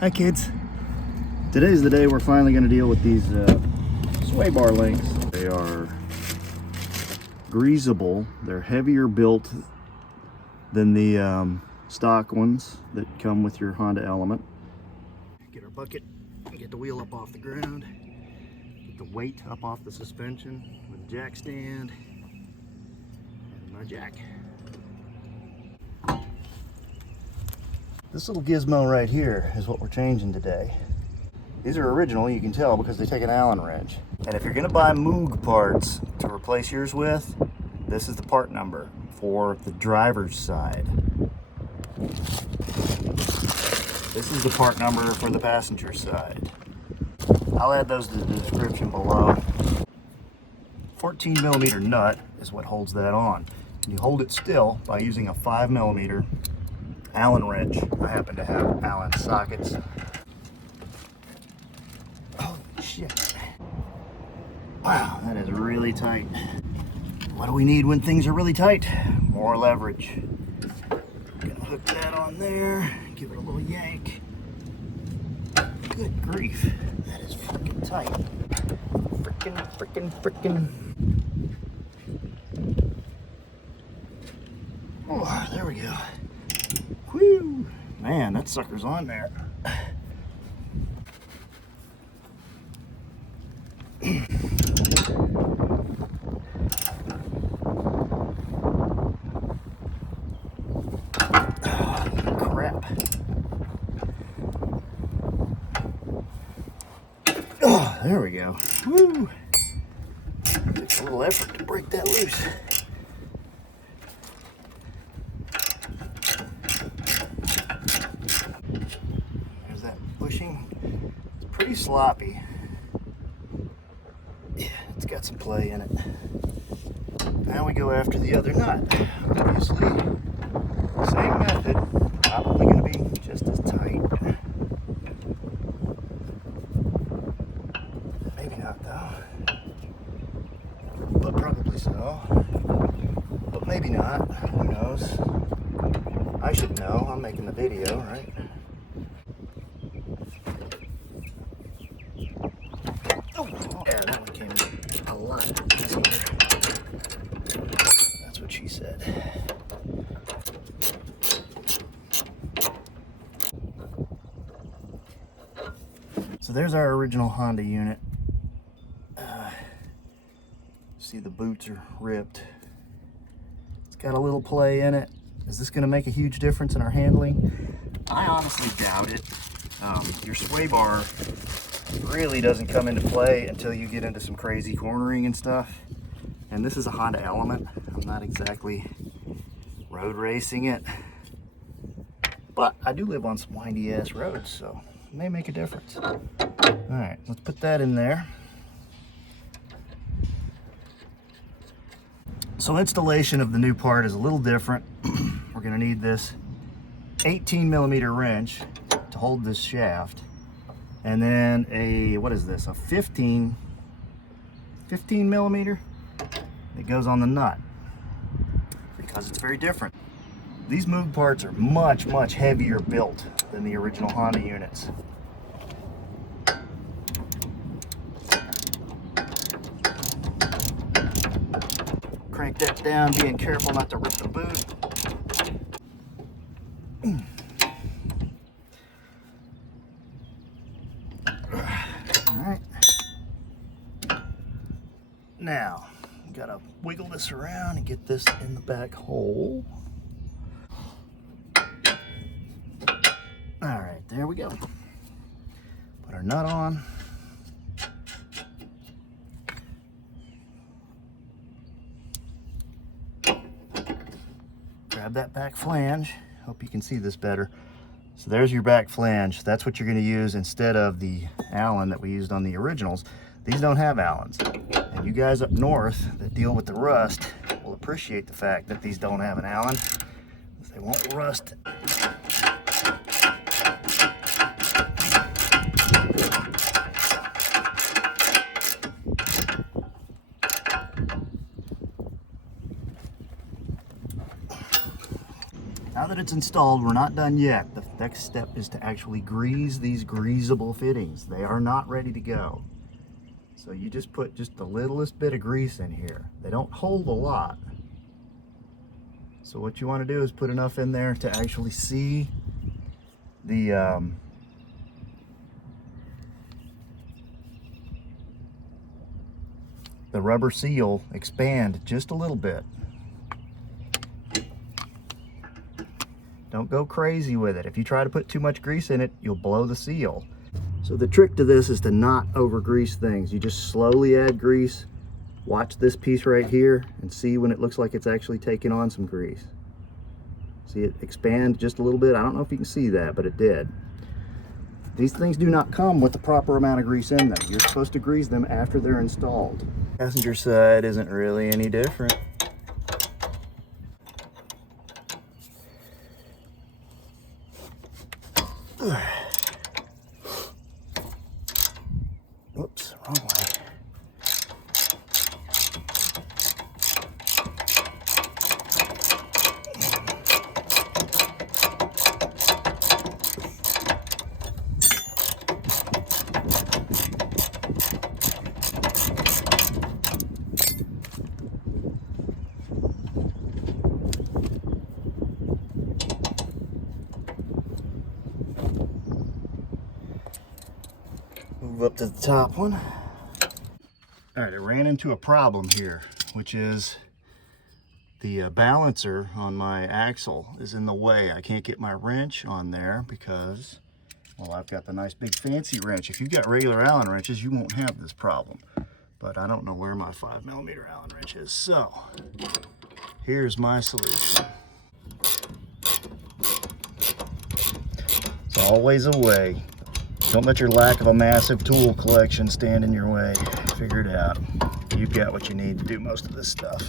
Hi kids. Today's the day we're finally going to deal with these sway bar links. They are greaseable. They're heavier built than the stock ones that come with your Honda Element. Get our bucket, get the wheel up off the ground, get the weight up off the suspension with a jack stand and my jack. This little gizmo right here is what we're changing today. These are original, you can tell, because they take an Allen wrench. And if you're going to buy MOOG parts to replace yours with, this is the part number for the driver's side. This is the part number for the passenger side. I'll add those to the description below. 14mm nut is what holds that on. You hold it still by using a 5mm Allen wrench. I happen to have Allen sockets. Oh shit. Wow, that is really tight. What do we need when things are really tight? More leverage. Gonna hook that on there, give it a little yank. Good grief, that is freaking tight. Frickin'. Oh, there we go. Whew, man, that sucker's on there. Crap. Oh, there we go. Woo! Takes a little effort to break that loose. There's that bushing. It's pretty sloppy. Yeah, it's got some play in it. Now we go after the other nut. Obviously, same method. Probably going to be just as tight. Maybe not though. But probably so. But maybe not. Who knows? I should know. I'm making the video, right? Oh, yeah, that one came a lot easier. That's what she said. So there's our original Honda unit. See, the boots are ripped. It's got a little play in it. Is this going to make a huge difference in our handling? I honestly doubt it. Your sway bar really doesn't come into play until you get into some crazy cornering and stuff. And this is a Honda Element. I'm not exactly road racing it, but I do live on some windy ass roads, so it may make a difference. All right, let's put that in there. So installation of the new part is a little different. We're going to need this 18mm wrench to hold this shaft, and then a, what is this, a 15mm that goes on the nut, because it's very different. These MOOG parts are much heavier built than the original Honda units. Crank that down, being careful not to rip the boot. Alright. Now, gotta wiggle this around and get this in the back hole. Alright, there we go. Put our nut on. Grab that back flange. Hope you can see this better. So there's your back flange. That's what you're going to use instead of the Allen that we used on the originals. These don't have Allens. And you guys up north that deal with the rust will appreciate the fact that these don't have an Allen. They won't rust. Now that it's installed, we're not done yet. The next step is to actually grease these greaseable fittings. They are not ready to go. So you just put just the littlest bit of grease in here. They don't hold a lot. So what you want to do is put enough in there to actually see the rubber seal expand just a little bit. Don't go crazy with it. If you try to put too much grease in it, you'll blow the seal. So the trick to this is to not over grease things. You just slowly add grease. Watch this piece right here and see when it looks like it's actually taking on some grease. See it expand just a little bit? I don't know if you can see that, but it did. These things do not come with the proper amount of grease in them. You're supposed to grease them after they're installed. Passenger side isn't really any different. Whoops, wrong way. Move up to the top one. All right, I ran into a problem here, which is the balancer on my axle is in the way. I can't get my wrench on there because, well, I've got the nice big fancy wrench. If you've got regular Allen wrenches, you won't have this problem. But I don't know where my 5mm Allen wrench is. So here's my solution. It's always a way. Don't let your lack of a massive tool collection stand in your way. Figure it out. You've got what you need to do most of this stuff.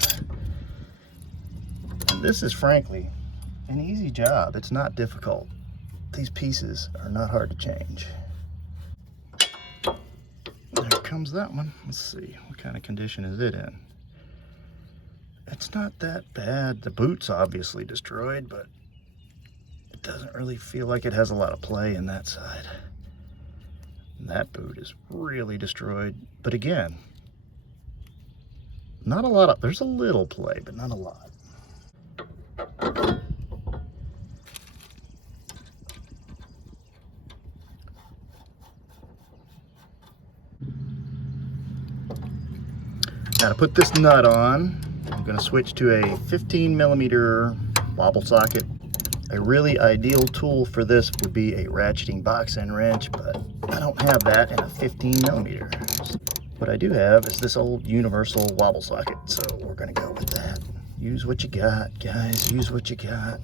And this is frankly an easy job. It's not difficult. These pieces are not hard to change. There comes that one. Let's see, what kind of condition is it in? It's not that bad. The boot's obviously destroyed, but it doesn't really feel like it has a lot of play in that side. That boot is really destroyed, but again, not a lot of, there's a little play, but not a lot. Now to put this nut on, I'm going to switch to a 15mm wobble socket. A really ideal tool for this would be a ratcheting box end wrench, but I don't have that in a 15mm. What I do have is this old universal wobble socket, so we're gonna go with that. Use what you got, guys, use what you got.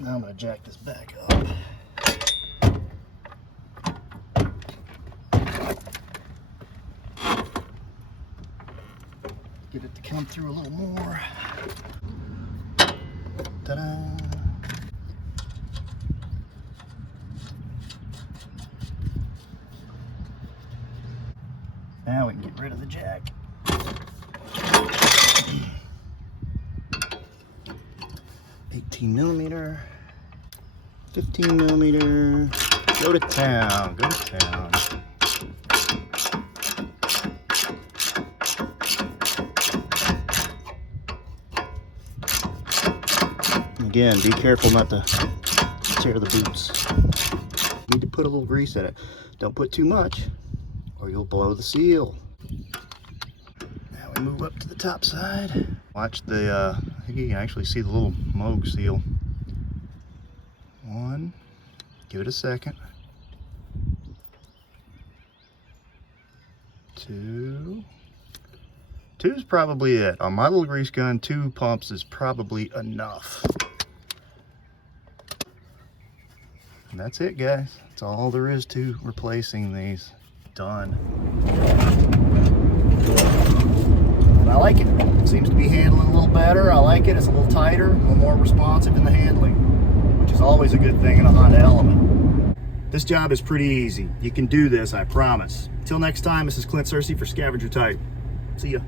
Now I'm going to jack this back up. Get it to come through a little more. Ta-da! Now we can get rid of the jack. 18mm, 15mm, go to town, go to town. Again, be careful not to tear the boots. You need to put a little grease in it. Don't put too much or you'll blow the seal. Now we move up to the top side. Watch the, I think you can actually see the little MOOG seal. One, give it a second. Two. Two's probably it. On my little grease gun, 2 pumps is probably enough. And that's it, guys. That's all there is to replacing these. done. And I like it. It seems to be handling a little better. I like it. It's a little tighter, a little more responsive in the handling, which is always a good thing in a Honda Element. This job is pretty easy. You can do this, I promise. Until next time, this is Clint Searcy for Scavenger Type. See ya.